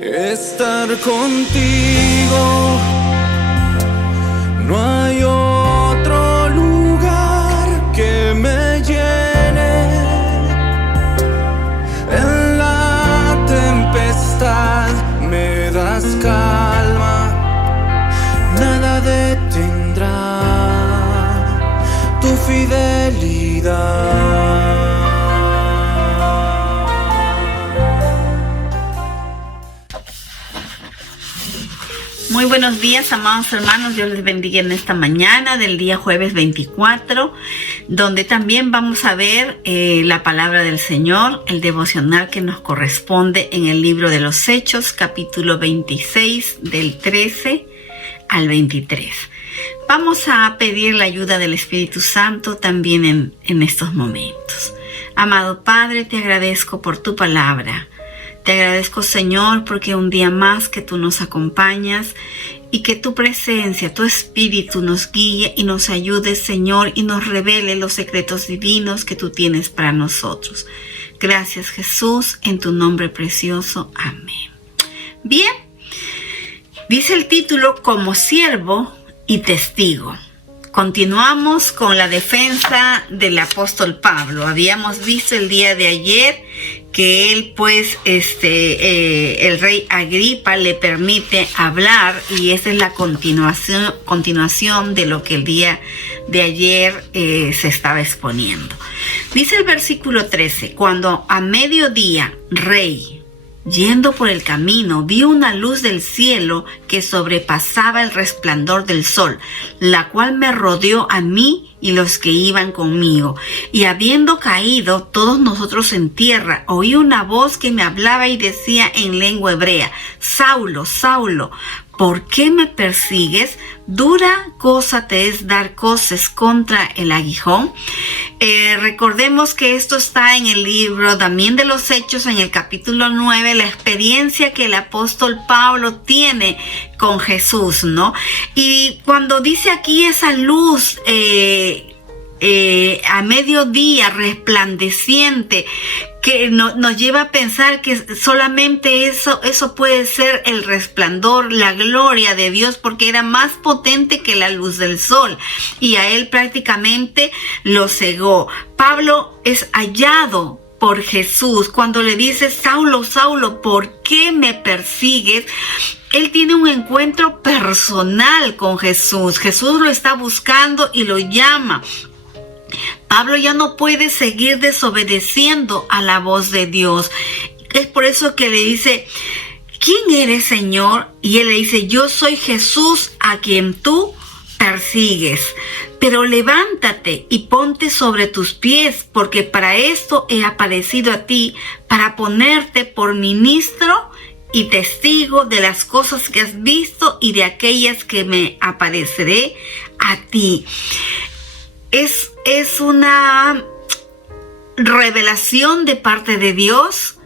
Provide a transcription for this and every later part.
estar contigo. No hay otro lugar que me llene. En la tempestad me das calma, nada detendrá tu fidelidad. Muy buenos días, amados hermanos. Dios les bendiga en esta mañana del día jueves 24, donde también vamos a ver la palabra del Señor, el devocional que nos corresponde en el libro de los Hechos, capítulo 26, del 13 al 23. Vamos a pedir la ayuda del Espíritu Santo también en estos momentos. Amado Padre, te agradezco por tu palabra. Te agradezco, Señor, porque un día más que tú nos acompañas y que tu presencia, tu Espíritu nos guíe y nos ayude, Señor, y nos revele los secretos divinos que tú tienes para nosotros. Gracias, Jesús, en tu nombre precioso. Amén. Bien, dice el título como siervo y testigo. Continuamos con la defensa del apóstol Pablo. Habíamos visto el día de ayer que él, pues, el rey Agripa le permite hablar, y esa es la continuación de lo que el día de ayer se estaba exponiendo. Dice el versículo 13: cuando a mediodía, rey, yendo por el camino, vi una luz del cielo que sobrepasaba el resplandor del sol, la cual me rodeó a mí y los que iban conmigo. Y habiendo caído todos nosotros en tierra, oí una voz que me hablaba y decía en lengua hebrea: Saulo, Saulo, ¿por qué me persigues? Dura cosa te es dar coces contra el aguijón. Recordemos que esto está en el libro también de los Hechos, en el capítulo 9, la experiencia que el apóstol Pablo tiene con Jesús, ¿no? Y cuando dice aquí esa luz a mediodía resplandeciente, que nos lleva a pensar que solamente eso puede ser el resplandor, la gloria de Dios, porque era más potente que la luz del sol, y a él prácticamente lo cegó. Pablo es hallado por Jesús cuando le dice: Saulo, Saulo, ¿por qué me persigues? Él tiene un encuentro personal con Jesús. Jesús lo está buscando y lo llama. Pablo ya no puede seguir desobedeciendo a la voz de Dios. Es por eso que le dice: ¿quién eres, Señor? Y él le dice: yo soy Jesús a quien tú persigues. Pero levántate y ponte sobre tus pies, porque para esto he aparecido a ti, para ponerte por ministro y testigo de las cosas que has visto y de aquellas que me apareceré a ti. Es una revelación de parte de Dios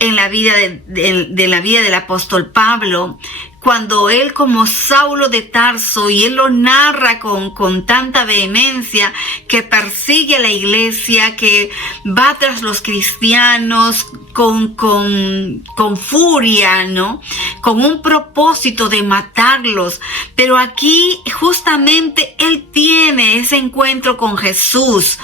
en la vida de la vida del apóstol Pablo, cuando él, como Saulo de Tarso, y él lo narra con tanta vehemencia, que persigue a la iglesia, que va tras los cristianos con furia, ¿no? Con un propósito de matarlos. Pero aquí justamente él tiene ese encuentro con Jesús,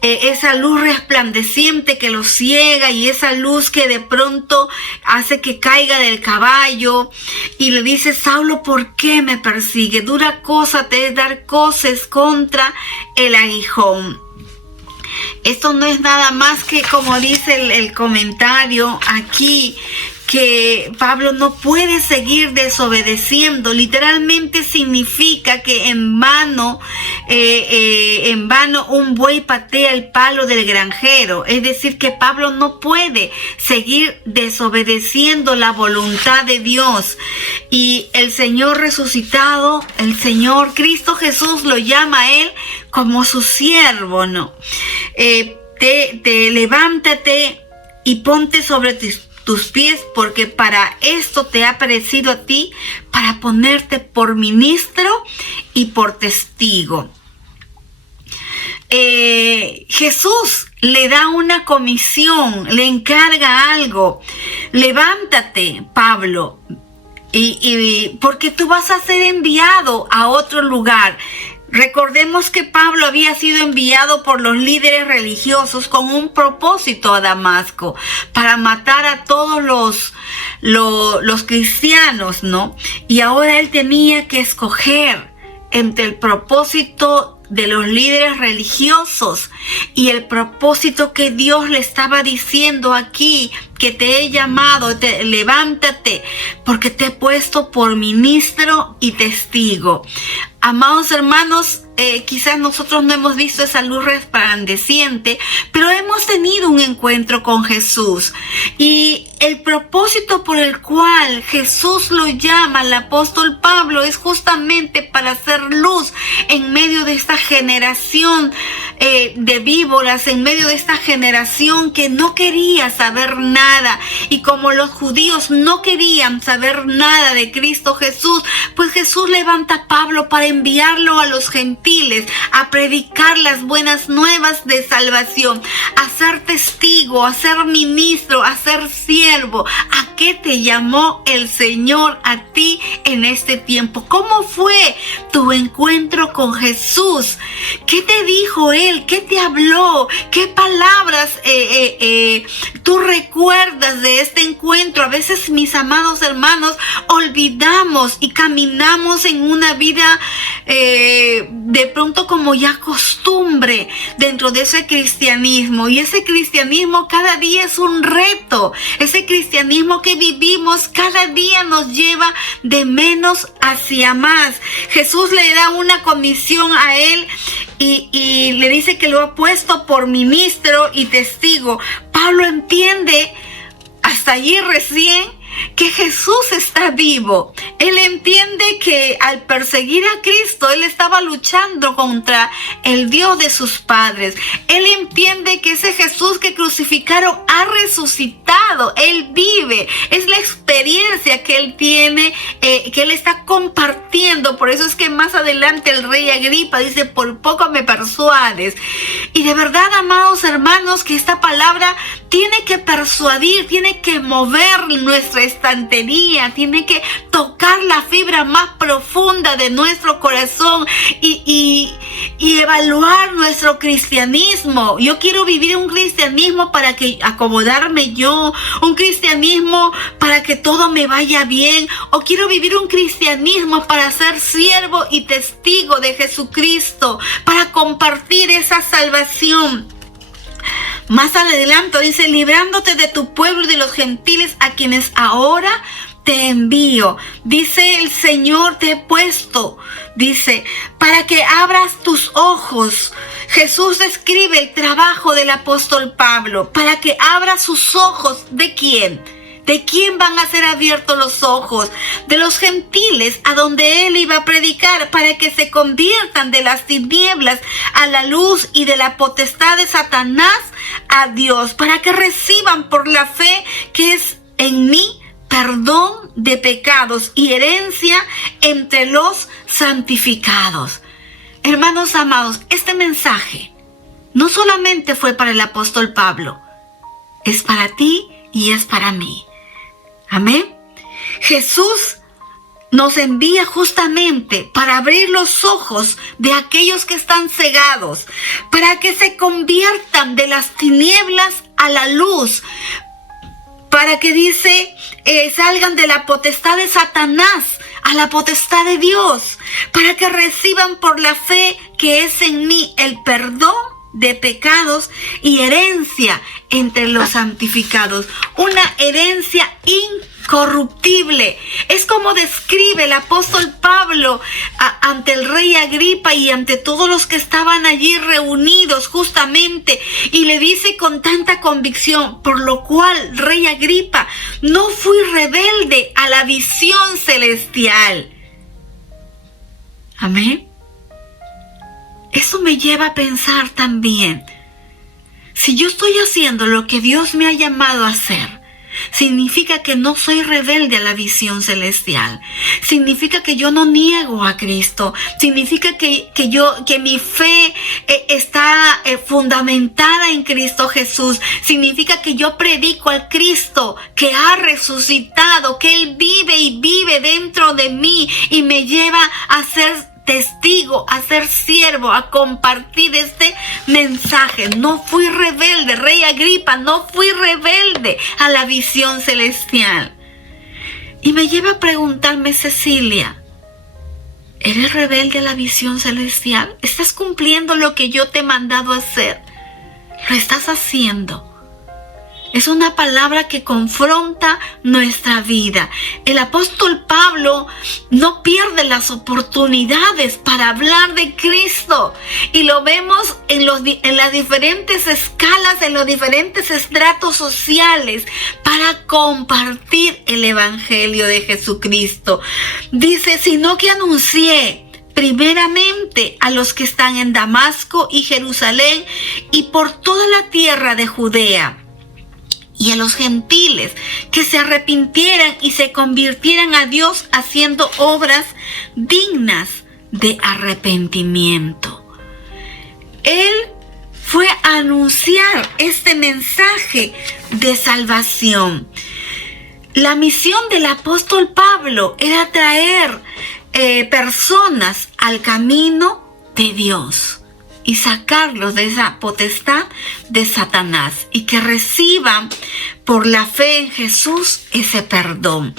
esa luz resplandeciente que lo ciega, y esa luz que de pronto hace que caiga del caballo, y le dice: Saulo, ¿por qué me persigue? Dura cosa te es dar coces contra el aguijón. Esto no es nada más que, como dice el comentario aquí, que Pablo no puede seguir desobedeciendo. Literalmente significa que en vano un buey patea el palo del granjero. Es decir, que Pablo no puede seguir desobedeciendo la voluntad de Dios. Y el Señor resucitado, el Señor Cristo Jesús, lo llama a él como su siervo, ¿no? Levántate y ponte sobre tus pies, porque para esto te ha parecido a ti, para ponerte por ministro y por testigo. Jesús le da una comisión, le encarga algo. Levántate, Pablo, y porque tú vas a ser enviado a otro lugar. Recordemos que Pablo había sido enviado por los líderes religiosos con un propósito a Damasco, para matar a todos los cristianos, ¿no? Y ahora él tenía que escoger entre el propósito de los líderes religiosos y el propósito que Dios le estaba diciendo aquí, que te he llamado, levántate, porque te he puesto por ministro y testigo. Amados hermanos, quizás nosotros no hemos visto esa luz resplandeciente, pero hemos tenido un encuentro con Jesús. Y el propósito por el cual Jesús lo llama al apóstol Pablo es justamente para hacer luz en medio de esta generación de víboras, en medio de esta generación que no quería saber nada. Y como los judíos no querían saber nada de Cristo Jesús, pues Jesús levanta a Pablo para enviarlo a los gentiles, a predicar las buenas nuevas de salvación, a ser testigo, a ser ministro, a ser siervo. ¿A qué te llamó el Señor a ti en este tiempo? ¿Cómo fue tu encuentro con Jesús? ¿Qué te dijo Él? ¿Qué te habló? ¿Qué palabras tú recuerdas de este encuentro? A veces, mis amados hermanos, olvidamos y caminamos en una vida de pronto como ya costumbre dentro de ese cristianismo, y ese cristianismo cada día es un reto. Ese cristianismo que vivimos cada día nos lleva de menos hacia más. Jesús le da una comisión a él y le dice que lo ha puesto por ministro y testigo. Pablo entiende hasta allí recién que Jesús está vivo. Él entiende que al perseguir a Cristo, él estaba luchando contra el Dios de sus padres. Él entiende que ese Jesús que crucificaron ha resucitado. Él vive. Es la experiencia que él tiene, que él está compartiendo. Por eso es que más adelante el rey Agripa dice: por poco me persuades. Y de verdad, amados hermanos, que esta palabra tiene que persuadir, tiene que mover nuestra estantería, tiene que tocar la fibra más profunda de nuestro corazón y evaluar nuestro cristianismo. Yo quiero vivir un cristianismo para que acomodarme yo, un cristianismo para que todo me vaya bien, o quiero vivir un cristianismo para ser siervo y testigo de Jesucristo, para compartir esa salvación. Más adelante dice: librándote de tu pueblo y de los gentiles a quienes ahora te envío. Dice el Señor: te he puesto, dice, para que abras tus ojos. Jesús describe el trabajo del apóstol Pablo, para que abra sus ojos. ¿De quién? ¿De quién van a ser abiertos los ojos? De los gentiles, a donde él iba a predicar, para que se conviertan de las tinieblas a la luz y de la potestad de Satanás a Dios, para que reciban por la fe que es en mí perdón de pecados y herencia entre los santificados. Hermanos amados, este mensaje no solamente fue para el apóstol Pablo, es para ti y es para mí. Amén. Jesús nos envía justamente para abrir los ojos de aquellos que están cegados, para que se conviertan de las tinieblas a la luz, para que dice, salgan de la potestad de Satanás a la potestad de Dios, para que reciban por la fe que es en mí el perdón de pecados y herencia entre los santificados. Una herencia incorruptible. Es como describe el apóstol Pablo ante el rey Agripa y ante todos los que estaban allí reunidos justamente, y le dice con tanta convicción: por lo cual, rey Agripa, no fui rebelde a la visión celestial. Amén. Eso me lleva a pensar también, si yo estoy haciendo lo que Dios me ha llamado a hacer, significa que no soy rebelde a la visión celestial. Significa que yo no niego a Cristo. Significa que mi fe está fundamentada en Cristo Jesús. Significa que yo predico al Cristo que ha resucitado, que Él vive y vive dentro de mí y me lleva a ser testigo, a ser siervo, a compartir este mensaje. No fui rebelde, Rey Agripa, no fui rebelde a la visión celestial. Y me lleva a preguntarme, Cecilia, ¿eres rebelde a la visión celestial? ¿Estás cumpliendo lo que yo te he mandado a hacer? ¿Lo estás haciendo? Es una palabra que confronta nuestra vida. El apóstol Pablo no pierde las oportunidades para hablar de Cristo. Y lo vemos en las diferentes escalas, en los diferentes estratos sociales, para compartir el evangelio de Jesucristo. Dice, sino que anuncié primeramente a los que están en Damasco y Jerusalén y por toda la tierra de Judea, y a los gentiles que se arrepintieran y se convirtieran a Dios haciendo obras dignas de arrepentimiento. Él fue a anunciar este mensaje de salvación. La misión del apóstol Pablo era traer personas al camino de Dios y sacarlos de esa potestad de Satanás y que reciban por la fe en Jesús ese perdón.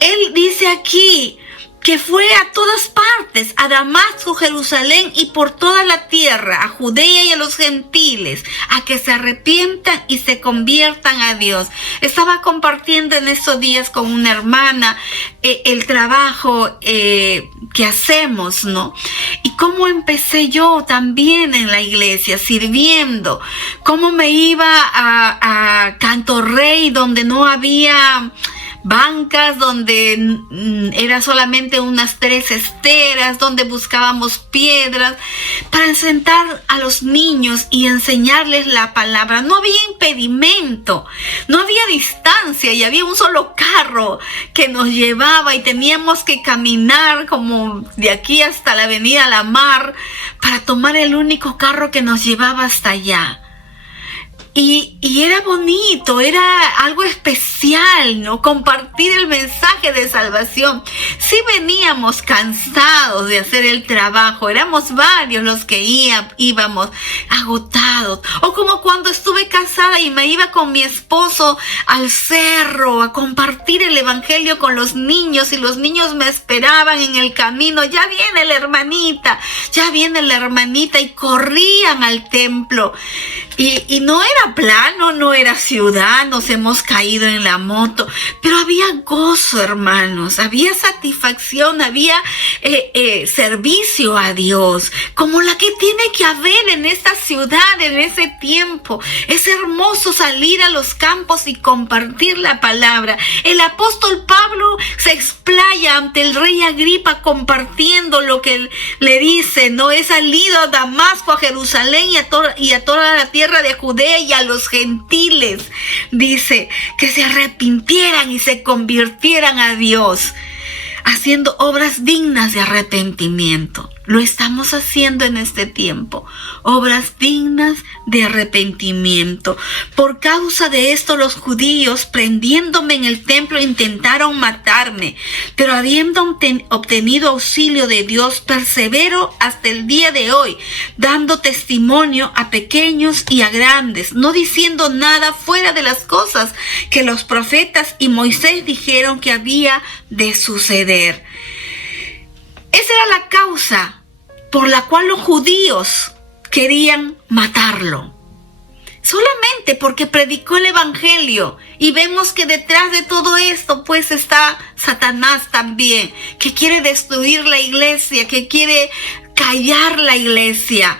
Él dice aquí que fue a todas partes, a Damasco, Jerusalén y por toda la tierra, a Judea y a los gentiles, a que se arrepientan y se conviertan a Dios. Estaba compartiendo en estos días con una hermana el trabajo que hacemos, ¿no? Y cómo empecé yo también en la iglesia, sirviendo. Cómo me iba a Cantorrey, donde no había bancas, donde era solamente unas 3 esteras, donde buscábamos piedras para sentar a los niños y enseñarles la palabra. No había impedimento, no había distancia y había un solo carro que nos llevaba y teníamos que caminar como de aquí hasta la avenida La Mar para tomar el único carro que nos llevaba hasta allá. Y era bonito, era algo especial, ¿no? Compartir el mensaje de salvación. Sí veníamos cansados de hacer el trabajo, éramos varios los que íbamos agotados. O como cuando estuve casada y me iba con mi esposo al cerro a compartir el evangelio con los niños y los niños me esperaban en el camino. Ya viene la hermanita y corrían al templo. Y no era plano, no era ciudad, nos hemos caído en la moto, pero había gozo, hermanos, había satisfacción, había servicio a Dios, como la que tiene que haber en esta ciudad, en ese tiempo. Es hermoso salir a los campos y compartir la palabra. El apóstol Pablo se explaya ante el rey Agripa compartiendo lo que él le dice, ¿no? He salido a Damasco, a Jerusalén y a toda la tierra de Judea y a los gentiles, dice, que se arrepintieran y se convirtieran a Dios, haciendo obras dignas de arrepentimiento. Lo estamos haciendo en este tiempo, obras dignas de arrepentimiento. Por causa de esto, los judíos, prendiéndome en el templo, intentaron matarme, pero habiendo obtenido auxilio de Dios, persevero hasta el día de hoy, dando testimonio a pequeños y a grandes, no diciendo nada fuera de las cosas que los profetas y Moisés dijeron que había de suceder. Esa era la causa por la cual los judíos querían matarlo. Solamente porque predicó el evangelio. Y vemos que detrás de todo esto pues está Satanás también, que quiere destruir la iglesia, que quiere callar la iglesia.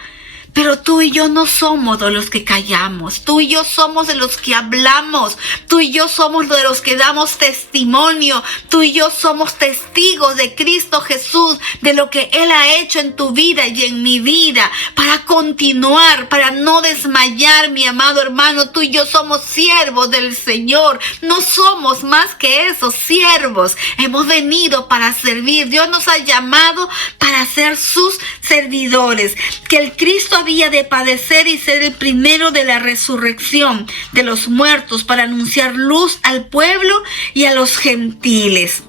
Pero tú y yo no somos de los que callamos. Tú y yo somos de los que hablamos. Tú y yo somos de los que damos testimonio. Tú y yo somos testigos de Cristo Jesús, de lo que Él ha hecho en tu vida y en mi vida, para continuar, para no desmayar, mi amado hermano. Tú y yo somos siervos del Señor. No somos más que esos siervos. Hemos venido para servir. Dios nos ha llamado para ser sus servidores. Que el Cristo había de padecer y ser el primero de la resurrección de los muertos, para anunciar luz al pueblo y a los gentiles.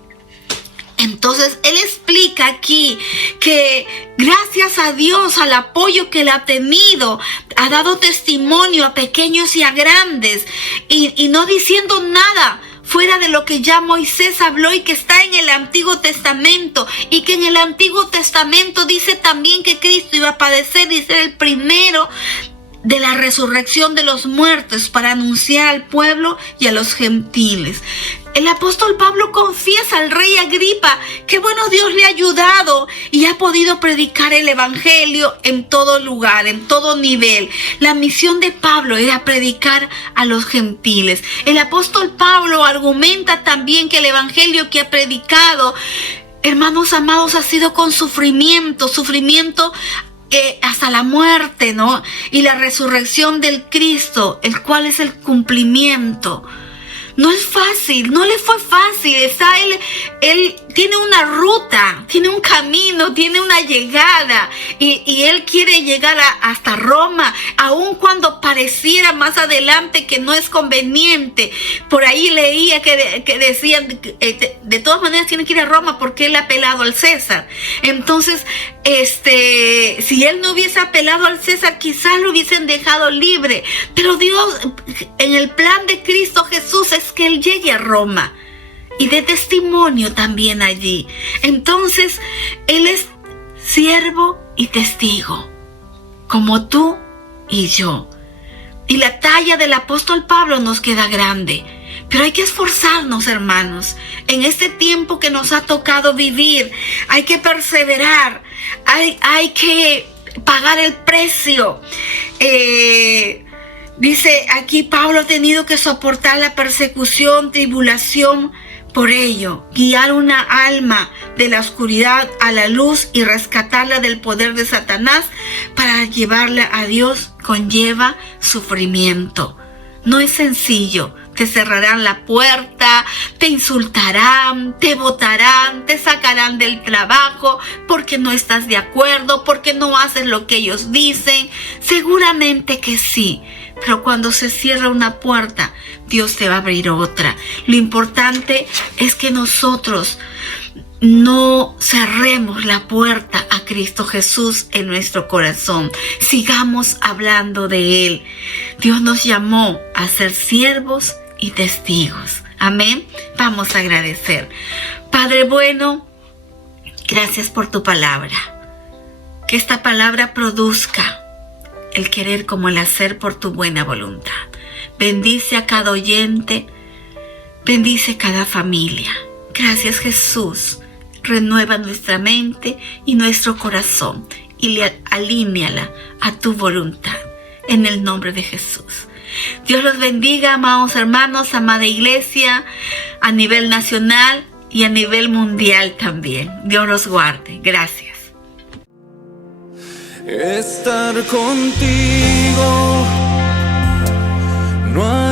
Entonces, él explica aquí que gracias a Dios, al apoyo que él ha tenido, ha dado testimonio a pequeños y a grandes, y no diciendo nada fuera de lo que ya Moisés habló y que está en el Antiguo Testamento, y que en el Antiguo Testamento dice también que Cristo iba a padecer y ser el primero de la resurrección de los muertos, para anunciar al pueblo y a los gentiles. El apóstol Pablo confiesa al rey Agripa que bueno, Dios le ha ayudado y ha podido predicar el evangelio en todo lugar, en todo nivel. La misión de Pablo era predicar a los gentiles. El apóstol Pablo argumenta también que el evangelio que ha predicado, hermanos amados, ha sido con sufrimiento hasta la muerte, ¿no? Y la resurrección del Cristo, el cual es el cumplimiento. No es fácil, no le fue fácil. Él tiene una ruta, tiene un camino, tiene una llegada, y él quiere llegar hasta Roma, aun cuando pareciera más adelante que no es conveniente. Por ahí leía que decían, de todas maneras tiene que ir a Roma porque él ha apelado al César. Entonces, si él no hubiese apelado al César, quizás lo hubiesen dejado libre. Pero Dios, en el plan de Cristo Jesús, es que él llegue a Roma y dé testimonio también allí. Entonces, él es siervo y testigo, como tú y yo. Y la talla del apóstol Pablo nos queda grande. Pero hay que esforzarnos, hermanos. En este tiempo que nos ha tocado vivir, hay que perseverar. Hay que pagar el precio. Dice aquí, Pablo ha tenido que soportar la persecución, tribulación por ello. Guiar una alma de la oscuridad a la luz y rescatarla del poder de Satanás para llevarla a Dios conlleva sufrimiento. No es sencillo. Te cerrarán la puerta, te insultarán, te botarán, te sacarán del trabajo porque no estás de acuerdo, porque no haces lo que ellos dicen. Seguramente que sí, pero cuando se cierra una puerta, Dios te va a abrir otra. Lo importante es que nosotros no cerremos la puerta a Cristo Jesús en nuestro corazón. Sigamos hablando de Él. Dios nos llamó a ser siervos y testigos. Amén. Vamos a agradecer. Padre bueno, gracias por tu palabra. Que esta palabra produzca el querer como el hacer por tu buena voluntad. Bendice a cada oyente. Bendice cada familia. Gracias, Jesús. Renueva nuestra mente y nuestro corazón y alíneala a tu voluntad. En el nombre de Jesús. Dios los bendiga, amados hermanos, amada iglesia, a nivel nacional y a nivel mundial también. Dios los guarde. Gracias. Estar contigo no hay